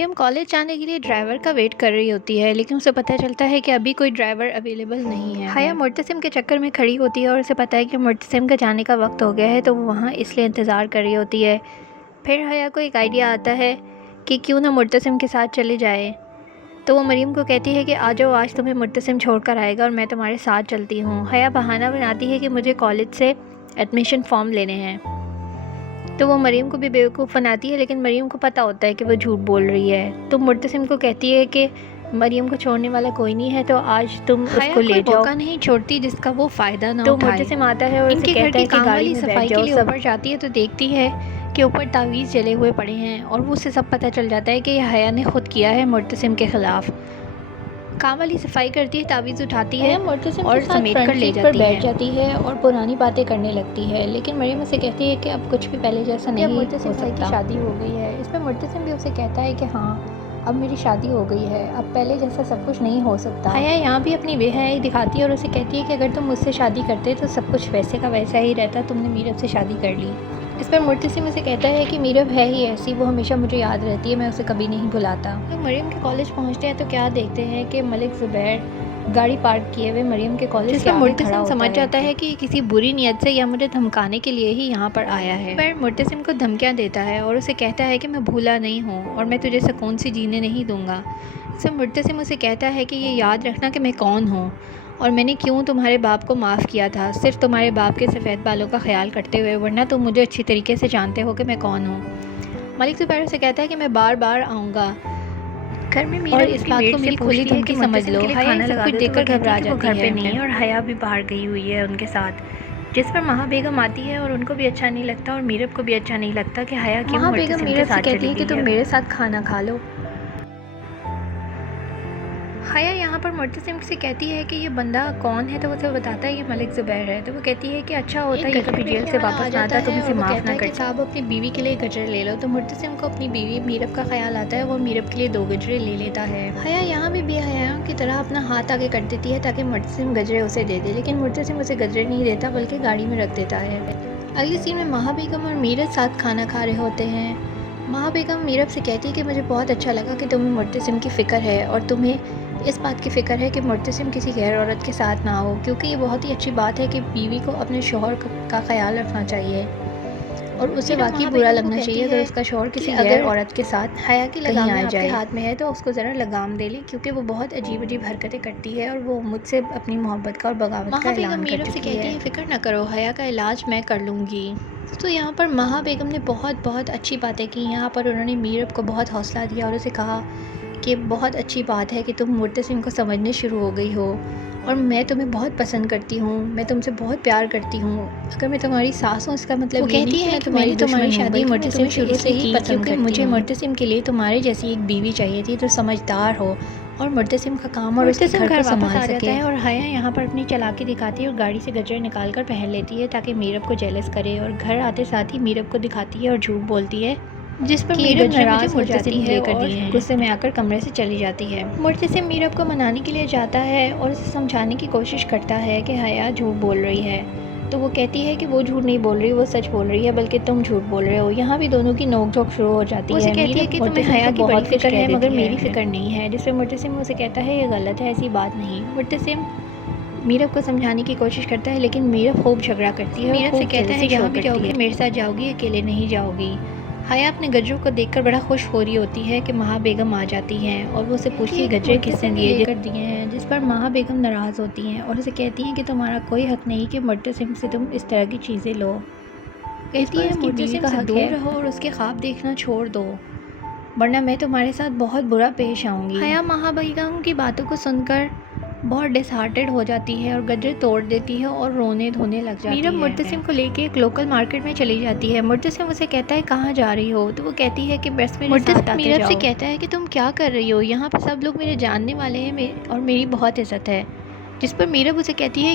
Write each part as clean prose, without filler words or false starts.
مریم college جانے کے لیے ڈرائیور کا ویٹ کر رہی ہوتی ہے، لیکن اسے پتہ چلتا ہے کہ ابھی کوئی ڈرائیور اویلیبل نہیں ہے۔ حیا مرتسم کے چکر میں کھڑی ہوتی ہے اور اسے پتہ ہے کہ مرتسم کا جانے کا وقت ہو گیا ہے، تو وہ وہاں اس لیے انتظار کر رہی ہوتی ہے۔ پھر حیا کو ایک آئیڈیا آتا ہے کہ کیوں نہ مرتسم کے ساتھ چلے جائے، تو وہ مریم کو کہتی ہے کہ آ جاؤ، آج تمہیں مرتسم چھوڑ کر آئے گا اور میں تمہارے ساتھ چلتی ہوں۔ حیا بہانہ بناتی ہے کہ مجھے کالج سے ایڈمیشن فارم لینے ہیں، تو وہ مریم کو بھی بیوقوف بناتی ہے، لیکن مریم کو پتہ ہوتا ہے کہ وہ جھوٹ بول رہی ہے۔ تو مرتسم کو کہتی ہے کہ مریم کو چھوڑنے والا کوئی نہیں ہے، تو آج تم اس کو لے جاؤ۔ موقع نہیں چھوڑتی جس کا وہ فائدہ نہ اٹھائے۔ تو مرتسم آتا ہے اور اسے کہتا ہے کہ گاڑی میں بیٹھ جاؤ۔ اوپر جاتی ہے تو دیکھتی ہے کہ اوپر تعویذ جلے ہوئے پڑے ہیں، اور وہ اسے سب پتہ چل جاتا ہے کہ یہ حیا نے خود کیا ہے مرتسم کے خلاف۔ کام والی صفائی کرتی ہے، تعویذ اٹھاتی ہے اور سمیٹ کر لے جاتی ہے اور پرانی باتیں کرنے لگتی ہے، لیکن مریم اسے کہتی ہے کہ اب کچھ بھی پہلے جیسا نہیں ہو سکتا۔ کی شادی ہو گئی ہے۔ اس میں مرتسم بھی اسے کہتا ہے کہ ہاں، اب میری شادی ہو گئی ہے، اب پہلے جیسا سب کچھ نہیں ہو سکتا۔ حیا یہاں بھی اپنی بے حیائی دکھاتی ہے اور اسے کہتی ہے کہ اگر تم مجھ سے شادی کرتے تو سب کچھ ویسے کا ویسا ہی رہتا، تم نے میرب سے شادی کر لی۔ اس پر مرتسم اسے کہتا ہے کہ میرب ہے ہی ایسی، وہ ہمیشہ مجھے یاد رہتی ہے، میں اسے کبھی نہیں بھلاتا۔ مریم کے کالج پہنچتے ہیں تو کیا دیکھتے ہیں کہ ملک زبیر گاڑی پارک کیے ہوئے مریم کے کالج کے آگے کھڑا ہوتا ہے۔ سمجھ جاتا ہے کہ یہ کسی بری نیت سے یا مجھے دھمکانے کے لیے ہی یہاں پر آیا ہے۔ پر مرتسم کو دھمکیاں دیتا ہے اور اسے کہتا ہے کہ میں بھولا نہیں ہوں اور میں تجھے سکون سے جینے نہیں دوں گا۔ مرتسم اسے کہتا ہے کہ یہ یاد رکھنا کہ میں کون ہوں اور میں نے کیوں تمہارے باپ کو معاف کیا تھا، صرف تمہارے باپ کے سفید بالوں کا خیال کرتے ہوئے، ورنہ تم مجھے اچھی طریقے سے جانتے ہو کہ میں کون ہوں۔ ملک زبیر سے کہتا ہے کہ میں بار بار آؤں گا گھر میں، اور اس بات کو میری کھلی دھمکی سمجھ لو۔ حیا سب کچھ دیکھ کر گھبرا جاتی ہے، گھر پہ نہیں ہے اور حیا بھی باہر گئی ہوئی ہے ان کے ساتھ، جس پر مہا بیگم آتی ہے اور ان کو بھی اچھا نہیں لگتا اور میرب کو بھی اچھا نہیں لگتا کہ حیا کیوں مرتسم کے ساتھ چلی گئی ہے۔ مہا بیگم میرب سے کہتی ہے کہ تم میرے ساتھ کھانا کھا لو۔ حیا یہاں پر مرتسم سے کہتی ہے کہ یہ بندہ کون ہے، تو وہ اسے بتاتا ہے یہ ملک زبیر ہے، تو وہ کہتی ہے کہ اچھا ہوتا ہے یہ کبھی جیل سے واپس نہ آتا تم اسے معاف نہ کرتی۔ صاحب اپنی بیوی کے لیے گجر لے لو، تو مرتسم کو اپنی بیوی میرب کا خیال آتا ہے، وہ میرب کے لیے 2 گجرے لے لیتا ہے۔ حیا یہاں بھی بے حیاؤں کی طرح اپنا ہاتھ آگے کر دیتی ہے تاکہ مرتسم گجرے اسے دے دے، لیکن مرتسم اسے گجرے نہیں دیتا بلکہ گاڑی میں رکھ دیتا ہے۔ اگلی سین میں مہا بیگم اور میرب ساتھ کھانا کھا رہے ہوتے ہیں۔ مہا بیگم میرب سے کہتی ہے کہ مجھے بہت اچھا لگا کہ تمہیں مرتسم کی فکر ہے اور تمہیں اس بات کی فکر ہے کہ مرتسم کسی غیر عورت کے ساتھ نہ ہو، کیونکہ یہ بہت ہی اچھی بات ہے کہ بیوی کو اپنے شوہر کا خیال رکھنا چاہیے اور اسے واقعی برا لگنا چاہیے اگر اس کا شوہر کسی غیر عورت کے ساتھ حیا کی لگام آپ کے ہاتھ میں ہے تو اس کو ذرا لگام دے لیں، کیونکہ وہ بہت عجیب عجیب حرکتیں کرتی ہے اور وہ مجھ سے اپنی محبت کا اور بغاوت کا اعلان کر چکی ہے۔ فکر نہ کرو، حیا کا علاج میں کر لوں گی۔ تو یہاں پر مہا بیگم نے بہت اچھی باتیں کی، یہاں پر انہوں نے میرب کو بہت حوصلہ دیا اور اسے کہا کہ بہت اچھی بات ہے کہ تم مرتسم کو سمجھنے شروع ہو گئی ہو اور میں تمہیں بہت پسند کرتی ہوں، میں تم سے بہت پیار کرتی ہوں، اگر میں تمہاری ساس ہوں اس کا مطلب یہ نہیں کہ میں تمہاری شادی مرتسم شروع سے ہی پسند کرتی ہوں، مجھے مرتسم کے لیے تمہارے جیسی ایک بیوی چاہیے تھی جو سمجھدار ہو اور مرتسم کا کام اور اس کے گھر کو سنبھال سکے۔ اور حیا یہاں پر اپنی چالاکی دکھاتی ہے اور گاڑی سے گجر نکال کر پہن لیتی ہے تاکہ میرب کو جیلس کرے، اور گھر آتے ساتھ ہی میرب کو دکھاتی ہے اور جھوٹ بولتی ہے، جس پر میرب ناراض ہو جاتی ہے اور غصے میں آ کر کمرے سے چلی جاتی ہے۔ مرتسم میرب کو منانے کے لیے جاتا ہے اور اسے سمجھانے کی کوشش کرتا ہے کہ حیا جھوٹ بول رہی ہے، تو وہ کہتی ہے کہ وہ جھوٹ نہیں بول رہی، وہ سچ بول رہی ہے، بلکہ تم جھوٹ بول رہے ہو۔ یہاں بھی دونوں کی نوک جھوک شروع ہو جاتی ہے۔ وہ اسے کہتی ہے کہ تمہیں حیا کی بڑی فکر ہے مگر میری فکر نہیں ہے، جس پر مرتسم اسے کہتا ہے یہ غلط ہے، ایسی بات نہیں۔ مرتسم میرب کو سمجھانے کی کوشش کرتا ہے لیکن میرب خوب جھگڑا کرتی ہے، میرب سے کہتا ہے جہاں بھی جاؤ گی میرے ساتھ جاؤ گی، اکیلے نہیں جاؤ گی۔ حیا اپنے گجروں کو دیکھ کر بڑا خوش ہو رہی ہوتی ہے کہ مہا بیگم آ جاتی ہیں اور وہ اسے پوچھتی ہے گجرے کس نے دیے ہیں، جس پر مہا بیگم ناراض ہوتی ہیں اور اسے کہتی ہیں کہ تمہارا کوئی حق نہیں کہ مرتسم سے تم اس طرح کی چیزیں لو، کہتی ہے مرتسم سے دور رہو اور اس کے خواب دیکھنا چھوڑ دو، ورنہ میں تمہارے ساتھ بہت برا پیش آؤں گی۔ حیا مہا بیگم کی باتوں کو سن کر بہت ڈس ہارٹڈ ہو جاتی ہے اور گجر توڑ دیتی ہے اور رونے دھونے لگ جاتی ہے۔ میرب مرتسم کو لے کے ایک لوکل مارکیٹ میں چلی جاتی ہے۔ مرتسم اسے کہتا ہے کہاں جا رہی ہو، تو وہ کہتی ہے کہ بس میرے ساتھ آتے جاؤ۔ مرتسم میرب سے کہتا ہے کہ تم کیا کر رہی ہو، یہاں پہ سب لوگ میرے جاننے والے ہیں اور میری بہت عزت ہے، جس پر میرب اسے کہتی ہے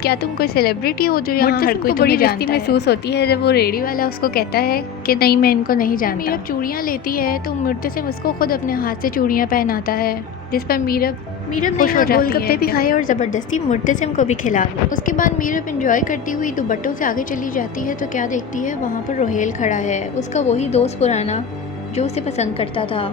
کیا تم کوئی سیلیبریٹی ہو جو یہاں ہر کوئی تمہیں جانتا ہے؟ مرتسم کو بڑی مستی محسوس ہوتی ہے جب وہ ریڑھی والا اس کو کہتا ہے کہ نہیں میں ان کو نہیں جانتا۔ میرب چوڑیاں لیتی ہے تو مرتسم اس کو خود اپنے ہاتھ سے چوڑیاں پہناتا ہے، جس پر میرب نے گول گپے بھی کھائے اور زبردستی مرتسم کو بھی کھلا دیا۔ اس کے بعد میرب انجوائے کرتی ہوئی دوپٹوں سے آگے چلی جاتی ہے تو کیا دیکھتی ہے وہاں پر روہیل کھڑا ہے، اس کا وہی دوست پرانا جو اسے پسند کرتا تھا،